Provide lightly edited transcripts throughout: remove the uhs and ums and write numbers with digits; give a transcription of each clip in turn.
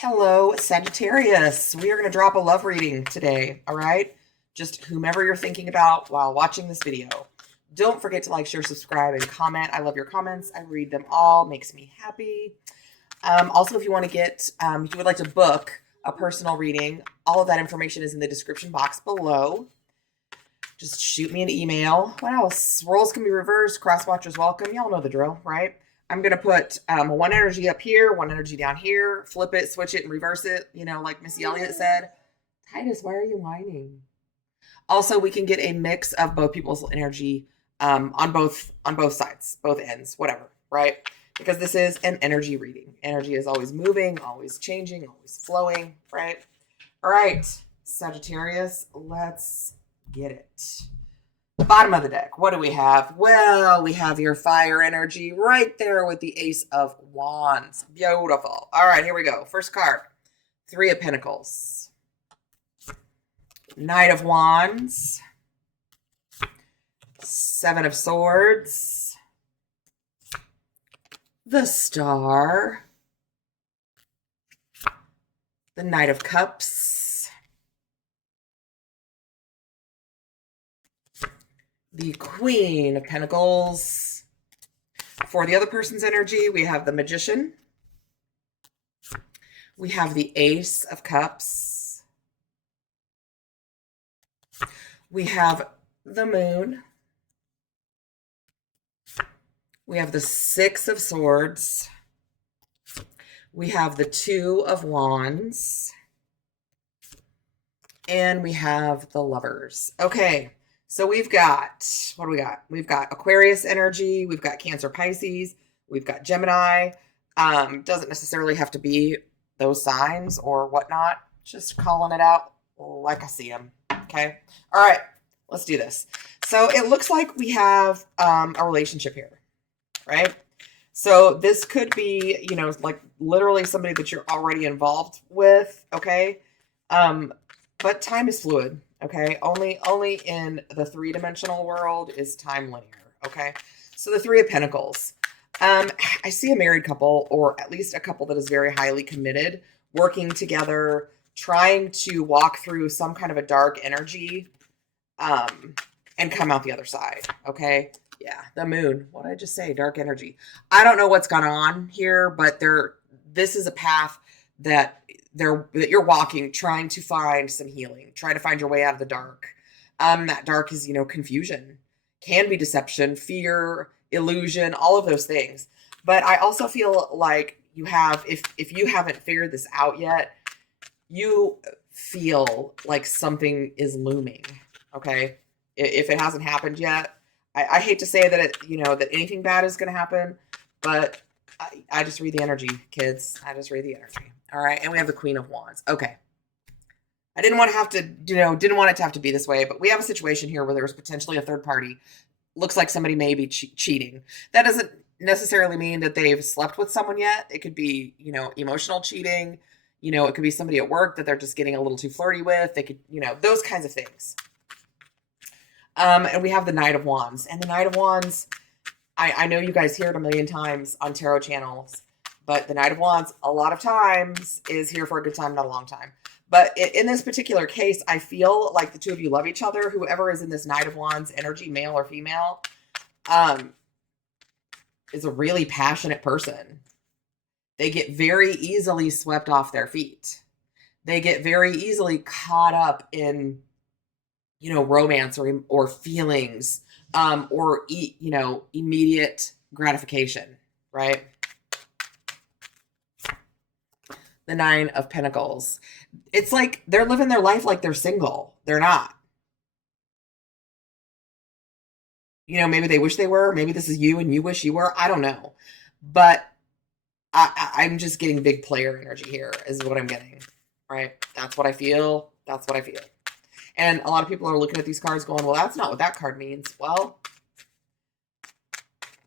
Hello, Sagittarius. We are going to drop a love reading today, all right? Just whomever you're thinking about while watching this video. Don't forget to like, share, subscribe, and comment. I love your comments. I read them all. Makes me happy. Also, if you want to get, if you would like to book a personal reading, all of that information is in the description box below. Just shoot me an email. What else? Roles can be reversed. Cross watchers welcome. Y'all know the drill, right? I'm going to put one energy up here, one energy down here, flip it, switch it, and reverse it, you know, like Missy Elliott said. Titus, why are you whining? Also, we can get a mix of both people's energy on both sides, both ends, whatever, right? Because this is an energy reading. Energy is always moving, always changing, always flowing, right? All right, Sagittarius, let's get it. Bottom of the deck, what do we have? Well, we have your fire energy right there with the Ace of Wands. Beautiful. All right, here we go. First card, Three of Pentacles. Knight of Wands. Seven of Swords. The Star. The Knight of Cups. The Queen of Pentacles. For the other person's energy, we have the Magician. We have the Ace of Cups. We have the Moon. We have the Six of Swords. We have the Two of Wands. And we have the Lovers. Okay. So we've got, what do we got? We've got Aquarius energy. We've got Cancer, Pisces. We've got Gemini. Doesn't necessarily have to be those signs or whatnot. Just calling it out like I see them. Okay. All right. Let's do this. So it looks like we have a relationship here, right? So this could be, you know, like literally somebody that you're already involved with. Okay. But time is fluid. Okay, only in the three-dimensional world is time linear. Okay, so the Three of Pentacles. I see a married couple, or at least a couple that is very highly committed, working together, trying to walk through some kind of a dark energy, and come out the other side. Okay, yeah, the Moon. What did I just say? Dark energy. I don't know what's gone on here, but this is a path that you're walking, trying to find some healing, trying to find your way out of the dark. That dark is, you know, confusion, can be deception, fear, illusion, all of those things. But I also feel like you have, if you haven't figured this out yet, you feel like something is looming. Okay. If it hasn't happened yet, I hate to say that that anything bad is going to happen, but I just read the energy, kids. I just read the energy. All right. And we have the Queen of Wands. Okay. I didn't want it to have to be this way, but we have a situation here where there's potentially a third party. Looks like somebody may be cheating. That doesn't necessarily mean that they've slept with someone yet. It could be, emotional cheating. It could be somebody at work that they're just getting a little too flirty with. They could, those kinds of things. And we have the Knight of Wands. And the Knight of Wands, I know you guys hear it a million times on tarot channels, but the Knight of Wands, a lot of times, is here for a good time, not a long time. But in this particular case, I feel like the two of you love each other. Whoever is in this Knight of Wands energy, male or female, is a really passionate person. They get very easily swept off their feet. They get very easily caught up in, romance or feelings, or immediate gratification, right? The Nine of Pentacles. It's like they're living their life like they're single. They're not. Maybe they wish they were. Maybe this is you and you wish you were. I don't know. But I'm just getting big player energy here is what I'm getting, right? That's what I feel. That's what I feel. And a lot of people are looking at these cards going, well, that's not what that card means. Well,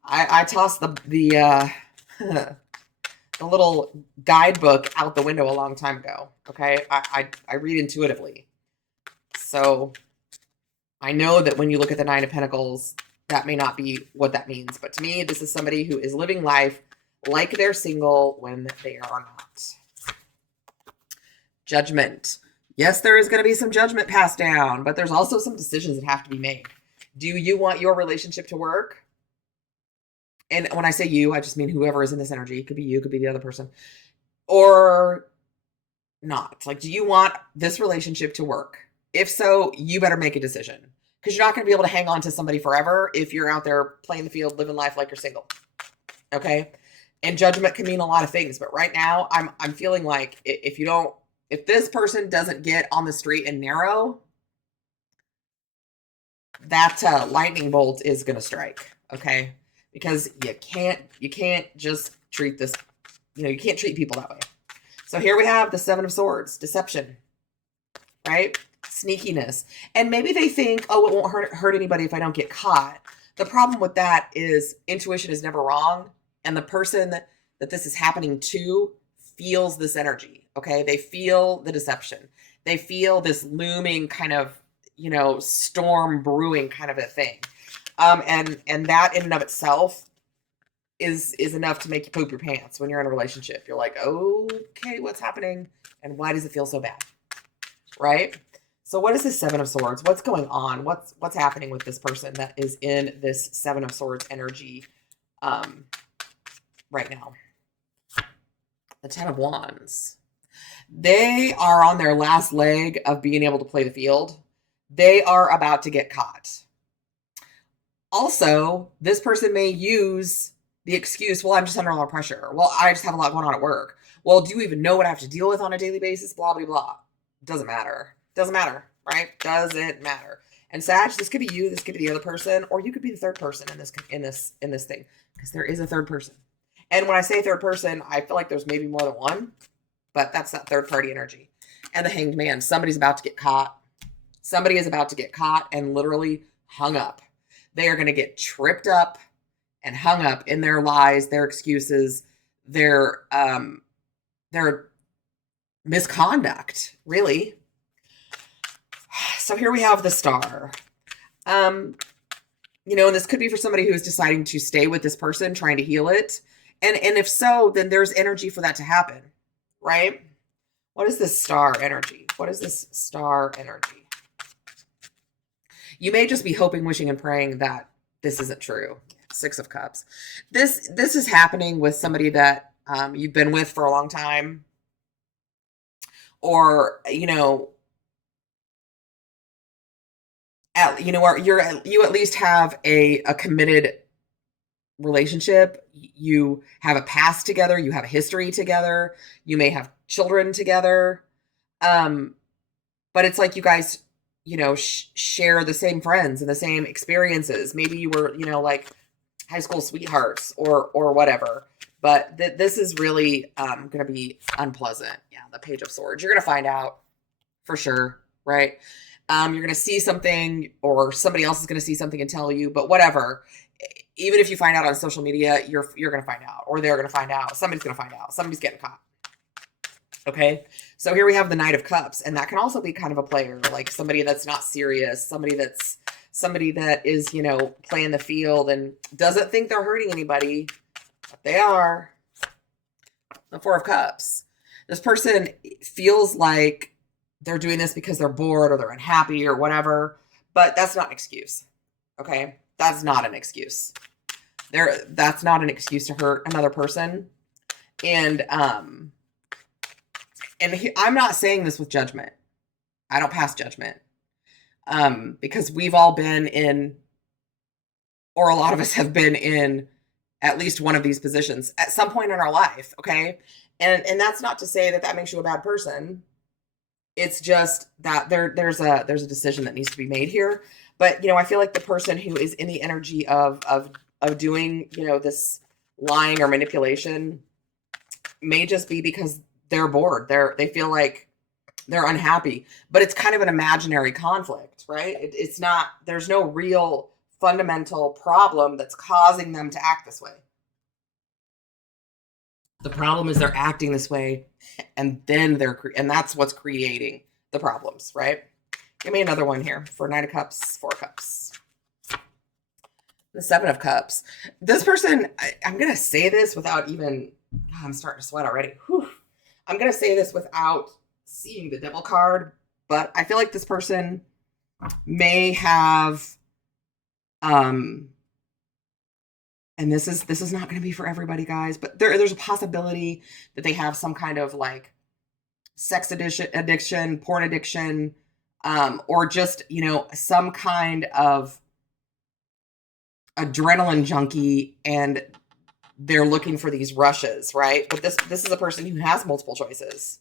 I tossed the little guidebook out the window a long time ago. Okay. I read intuitively. So I know that when you look at the Nine of Pentacles, that may not be what that means. But to me, this is somebody who is living life like they're single when they are not. Judgment. Yes, there is going to be some judgment passed down, but there's also some decisions that have to be made. Do you want your relationship to work? And when I say you, I just mean whoever is in this energy. It could be you, it could be the other person. Or not. Like, do you want this relationship to work? If so, you better make a decision, because you're not going to be able to hang on to somebody forever if you're out there playing the field, living life like you're single. Okay? And judgment can mean a lot of things, but right now I'm feeling like if this person doesn't get on the street and narrow, that lightning bolt is going to strike. Okay? Because you can't just treat this, you can't treat people that way. So here we have the Seven of Swords, deception, right? Sneakiness. And maybe they think, oh, it won't hurt anybody if I don't get caught. The problem with that is intuition is never wrong. And the person that this is happening to feels this energy, okay? They feel the deception. They feel this looming kind of, storm brewing kind of a thing. And that in and of itself is enough to make you poop your pants when you're in a relationship. You're like, okay, what's happening? And why does it feel so bad? Right? So what is this Seven of Swords? What's going on? What's happening with this person that is in this Seven of Swords energy right now? The Ten of Wands. They are on their last leg of being able to play the field. They are about to get caught. Also, this person may use the excuse, well, I'm just under a lot of pressure. Well, I just have a lot going on at work. Well, do you even know what I have to deal with on a daily basis? Blah, blah, blah. Doesn't matter. Doesn't matter, right? Doesn't matter. And Sag, this could be you, this could be the other person, or you could be the third person in this thing, because there is a third person. And when I say third person, I feel like there's maybe more than one, but that's that third party energy. And the Hanged Man, somebody's about to get caught. Somebody is about to get caught and literally hung up. They are going to get tripped up and hung up in their lies, their excuses, their misconduct, really. So here we have the Star. And this could be for somebody who is deciding to stay with this person, trying to heal it. And if so, then there's energy for that to happen, right? What is this Star energy? What is this Star energy? You may just be hoping, wishing, and praying that this isn't true. Six of Cups. This is happening with somebody that you've been with for a long time, or you at least have a committed relationship. You have a past together. You have a history together. You may have children together. But it's like you guys, share the same friends and the same experiences. Maybe you were, like high school sweethearts or whatever. But this is really going to be unpleasant. Yeah, the Page of Swords. You're going to find out for sure, right? You're going to see something, or somebody else is going to see something and tell you, but whatever. Even if you find out on social media, you're going to find out, or they're going to find out. Somebody's going to find out. Somebody's getting caught. Okay. So here we have the Knight of Cups, and that can also be kind of a player, like somebody that's not serious, somebody that is, playing the field and doesn't think they're hurting anybody, but they are. The Four of Cups. This person feels like they're doing this because they're bored or they're unhappy or whatever, but that's not an excuse. Okay. That's not an excuse. That's not an excuse to hurt another person. And I'm not saying this with judgment. I don't pass judgment. Because we've all been in, or a lot of us have been in at least one of these positions at some point in our life. Okay. And that's not to say that makes you a bad person. It's just that there's a decision that needs to be made here. But, I feel like the person who is in the energy of doing, this lying or manipulation may just be because they're bored. They feel like they're unhappy, but it's kind of an imaginary conflict, right? It's not, there's no real fundamental problem that's causing them to act this way. The problem is they're acting this way, and then and that's what's creating the problems, right? Give me another one here for Knight of Cups, Four of Cups. The Seven of Cups. This person, I'm going to say this without even, I'm starting to sweat already. Whew. I'm going to say this without seeing the Devil card, but I feel like this person may have, and this is not going to be for everybody, guys, but there's a possibility that they have some kind of like sex addiction, porn addiction, or just, you know, some kind of adrenaline junkie, and they're looking for these rushes, right? But this is a person who has multiple choices.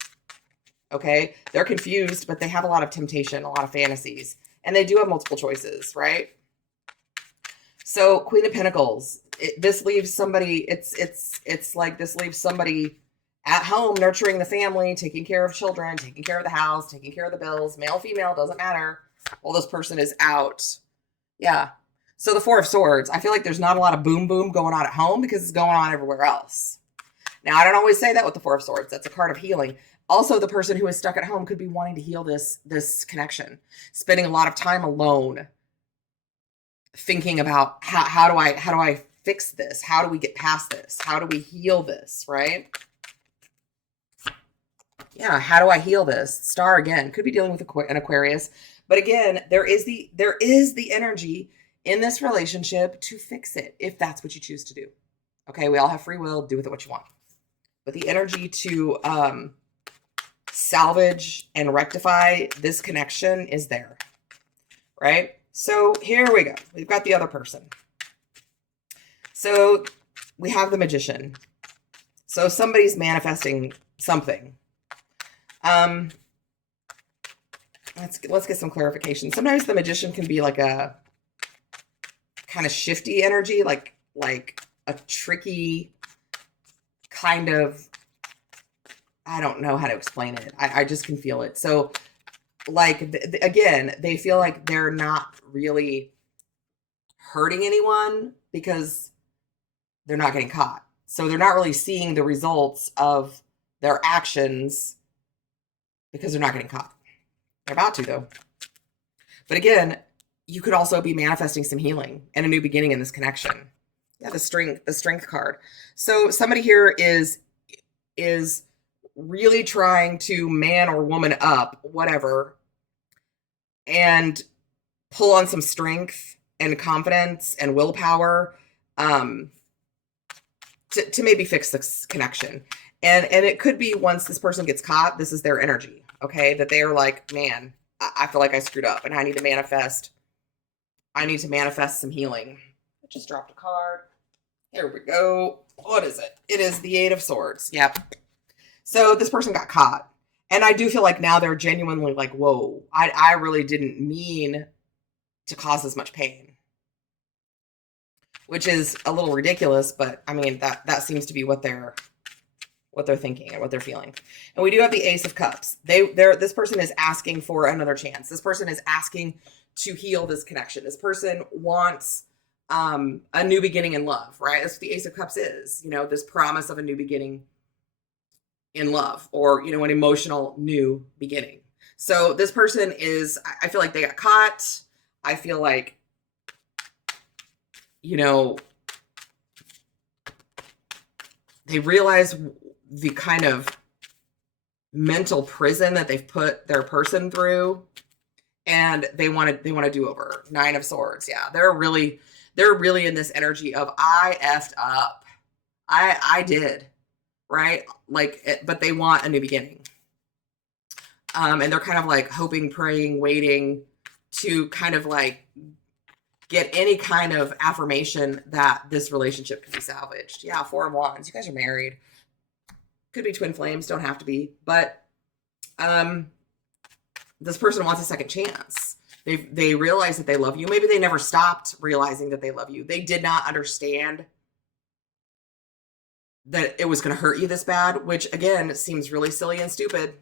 Okay, they're confused, but they have a lot of temptation, a lot of fantasies, and they do have multiple choices, right? So Queen of Pentacles, this leaves somebody, it's like this leaves somebody at home, nurturing the family, taking care of children, taking care of the house, taking care of the bills, male, female, doesn't matter. Well, this person is out. Yeah. So the Four of Swords, I feel like there's not a lot of boom boom going on at home because it's going on everywhere else. Now, I don't always say that with the Four of Swords. That's a card of healing. Also, the person who is stuck at home could be wanting to heal this connection, spending a lot of time alone, thinking about how do I fix this? How do we get past this? How do we heal this, right? Yeah, how do I heal this? Star again, could be dealing with an Aquarius, but again, there is the energy in this relationship to fix it if that's what you choose to do. Okay, we all have free will, do with it what you want. But the energy to salvage and rectify this connection is there, right? So here we go. We've got the other person. So we have the Magician. So somebody's manifesting something. Let's get some clarification. Sometimes the Magician can be like a kind of shifty energy, like a tricky kind of, I don't know how to explain it. I just can feel it. So like, again, they feel like they're not really hurting anyone because they're not getting caught. So they're not really seeing the results of their actions because they're not getting caught. They're about to, though. But again, you could also be manifesting some healing and a new beginning in this connection. Yeah, the strength card. So somebody here is really trying to man or woman up, whatever, and pull on some strength and confidence and willpower to maybe fix this connection. And it could be once this person gets caught, this is their energy, okay? That they are like, man, I feel like I screwed up and I need to manifest some healing. I just dropped a card. Here we go. What is it? It is the Eight of Swords. Yep. So this person got caught. And I do feel like now they're genuinely like, whoa, I really didn't mean to cause this much pain. Which is a little ridiculous, but I mean, that seems to be what they're thinking and what they're feeling. And we do have the Ace of Cups. This person is asking for another chance. This person is asking to heal this connection. This person wants a new beginning in love, right? That's what the Ace of Cups is, you know, this promise of a new beginning in love, or, you know, an emotional new beginning. So this person is, I feel like they got caught. I feel like, you know, they realize the kind of mental prison that they've put their person through, and they want to do over. Nine of Swords. Yeah. They're really in this energy of I effed up. I did, right? Like, but they want a new beginning. And they're kind of like hoping, praying, waiting to kind of like get any kind of affirmation that this relationship can be salvaged. Yeah. Four of Wands. You guys are married. Could be twin flames. Don't have to be. But this person wants a second chance. They realize that they love you. Maybe they never stopped realizing that they love you. They did not understand that it was going to hurt you this bad, which again seems really silly and stupid,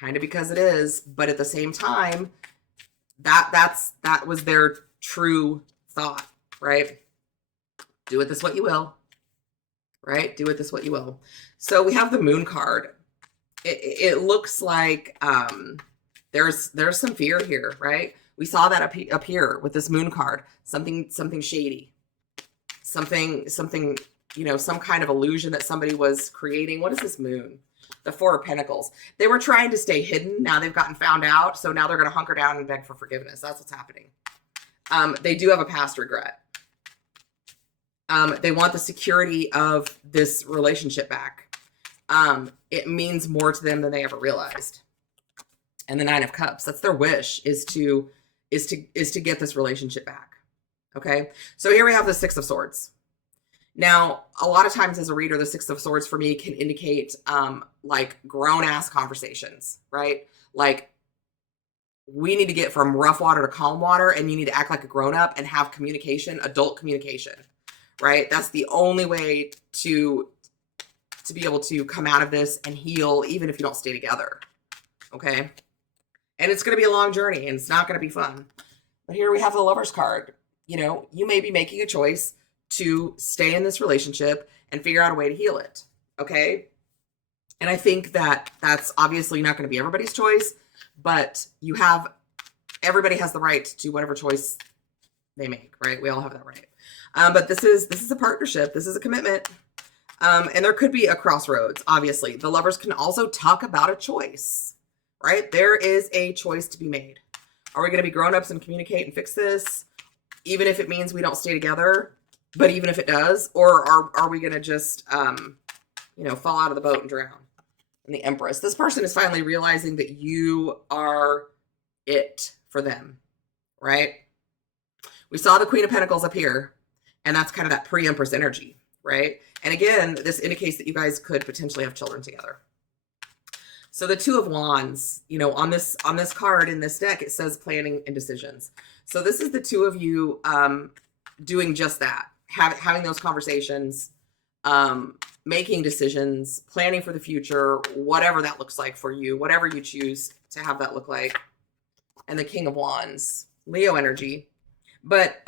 kind of because it is. But at the same time, that was their true thought, right? Do with this what you will, right? Do with this what you will. So we have the Moon card. It looks like there's some fear here, right? We saw that up here with this Moon card. Something shady. Something, you know, some kind of illusion that somebody was creating. What is this Moon? The Four of Pentacles. They were trying to stay hidden. Now they've gotten found out. So now they're going to hunker down and beg for forgiveness. That's what's happening. They do have a past regret. They want the security of this relationship back. It means more to them than they ever realized. And the Nine of Cups, that's their wish, is to get this relationship back. Okay. So here we have the Six of Swords. Now, a lot of times as a reader, the Six of Swords for me can indicate like grown ass conversations, right? Like we need to get from rough water to calm water, and you need to act like a grown up and have communication, adult communication, right? That's the only way to be able to come out of this and heal, even if you don't stay together. Okay. And it's going to be a long journey, and it's not going to be fun. But here we have the Lover's card. You know, you may be making a choice to stay in this relationship and figure out a way to heal it. Okay. And I think that that's obviously not going to be everybody's choice, but everybody has the right to whatever choice they make, right? We all have that right. But this is a partnership. This is a commitment. And there could be a crossroads. Obviously, the Lovers can also talk about a choice, right? There is a choice to be made. Are we going to be grown-ups and communicate and fix this, even if it means we don't stay together? But even if it does, or are we going to just, fall out of the boat and drown? And the Empress. This person is finally realizing that you are it for them, right? We saw the Queen of Pentacles up here, and that's kind of that pre-Empress energy, right? And again, this indicates that you guys could potentially have children together. So the Two of Wands, on this card in this deck, it says planning and decisions. So this is the two of you doing just that, having those conversations, making decisions, planning for the future, whatever that looks like for you, whatever you choose to have that look like. And the King of Wands, Leo energy. But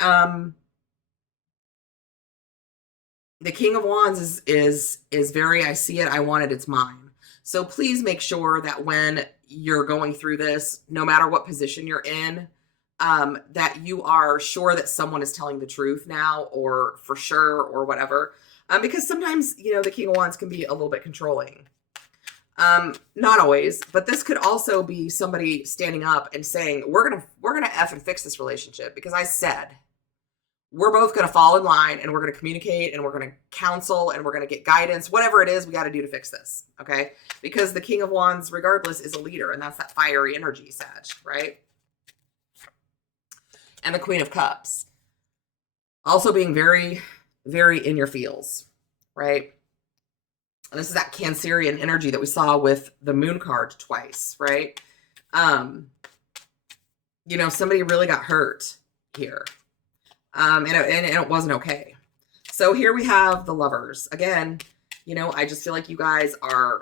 the King of Wands is very, I see it, I want it, it's mine. So please make sure that when you're going through this, no matter what position you're in, that you are sure that someone is telling the truth now, or for sure, or whatever. Because sometimes, the King of Wands can be a little bit controlling. Not always, but this could also be somebody standing up and saying, we're going to F and fix this relationship, because I said, we're both going to fall in line, and we're going to communicate, and we're going to counsel, and we're going to get guidance, whatever it is we got to do to fix this. Okay. Because the King of Wands, regardless, is a leader, and that's that fiery energy, Sag, right? And the Queen of Cups, also being very, very in your feels, right? And this is that Cancerian energy that we saw with the Moon card twice, right? Somebody really got hurt here. And it wasn't okay. So here we have the Lovers. Again, I just feel like you guys are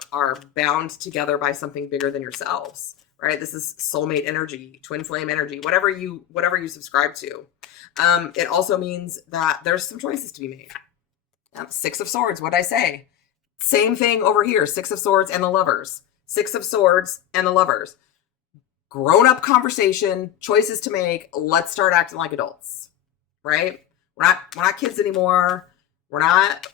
bound together by something bigger than yourselves, right? This is soulmate energy, twin flame energy, whatever you subscribe to. It also means that there's some choices to be made. Six of Swords, what'd I say? Same thing over here, Six of Swords and the Lovers. Six of Swords and the Lovers. Grown-up conversation, choices to make. Let's start acting like adults, right? We're not kids anymore. We're not,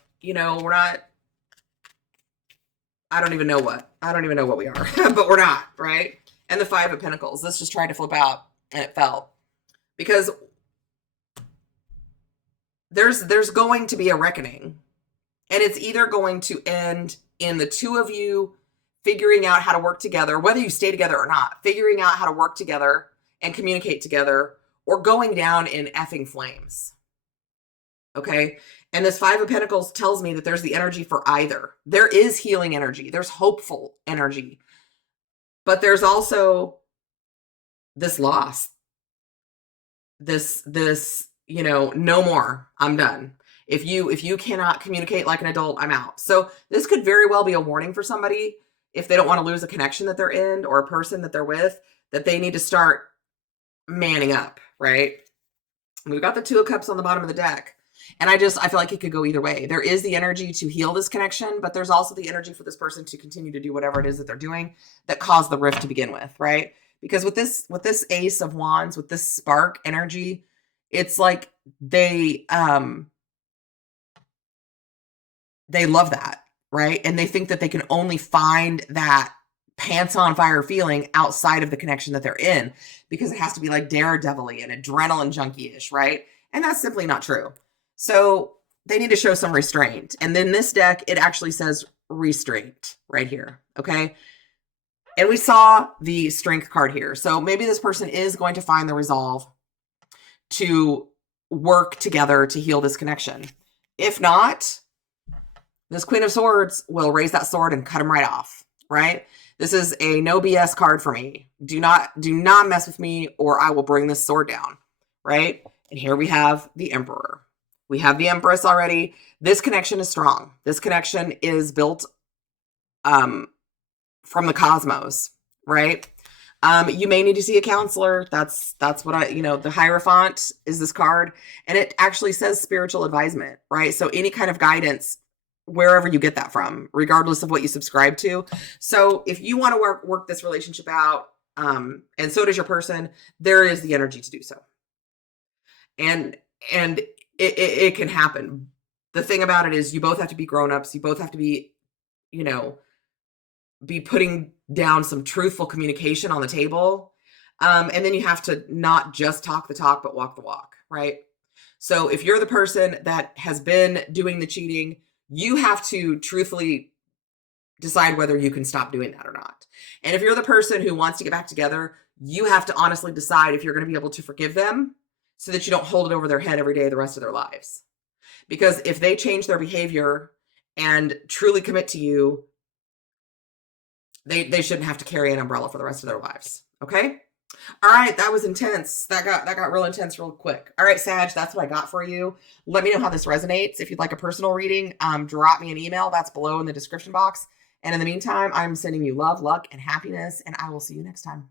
I don't even know what we are, but we're not, right? And the Five of Pentacles. This just tried to flip out, and it fell. Because there's going to be a reckoning. And it's either going to end in the two of you figuring out how to work together, whether you stay together or not, figuring out how to work together and communicate together, or going down in effing flames. Okay? And this Five of Pentacles tells me that there's the energy for either. There is healing energy. There's hopeful energy. But there's also this loss. This, no more. I'm done. If you cannot communicate like an adult, I'm out. So this could very well be a warning for somebody if they don't want to lose a connection that they're in or a person that they're with, that they need to start manning up, right? And we've got the Two of Cups on the bottom of the deck. And I feel like it could go either way. There is the energy to heal this connection, but there's also the energy for this person to continue to do whatever it is that they're doing that caused the rift to begin with, right? Because with this Ace of Wands, with this spark energy, it's like they love that. right? And they think that they can only find that pants on fire feeling outside of the connection that they're in, because it has to be like daredevil-y and adrenaline junkie-ish, right? And that's simply not true. So they need to show some restraint. And then this deck, it actually says restraint right here, okay? And we saw the strength card here. So maybe this person is going to find the resolve to work together to heal this connection. If not, this Queen of Swords will raise that sword and cut them right off, right? This is a no BS card for me. Do not mess with me or I will bring this sword down, right? And here we have the Emperor. We have the Empress already. This connection is strong. This connection is built from the cosmos, right? You may need to see a counselor. That's what the Hierophant is this card. And it actually says spiritual advisement, right? So any kind of guidance, wherever you get that from, regardless of what you subscribe to. So if you want to work this relationship out, and so does your person, there is the energy to do so. And it can happen. The thing about it is you both have to be grown-ups. You both have to be, be putting down some truthful communication on the table. And then you have to not just talk the talk, but walk the walk, right? So if you're the person that has been doing the cheating, you have to truthfully decide whether you can stop doing that or not. And if you're the person who wants to get back together, you have to honestly decide if you're going to be able to forgive them so that you don't hold it over their head every day the rest of their lives. Because if they change their behavior and truly commit to you, they shouldn't have to carry an umbrella for the rest of their lives. Okay? All right, that was intense. That got real intense real quick. All right, Sag, that's what I got for you. Let me know how this resonates. If you'd like a personal reading, drop me an email. That's below in the description box. And in the meantime, I'm sending you love, luck, and happiness, and I will see you next time.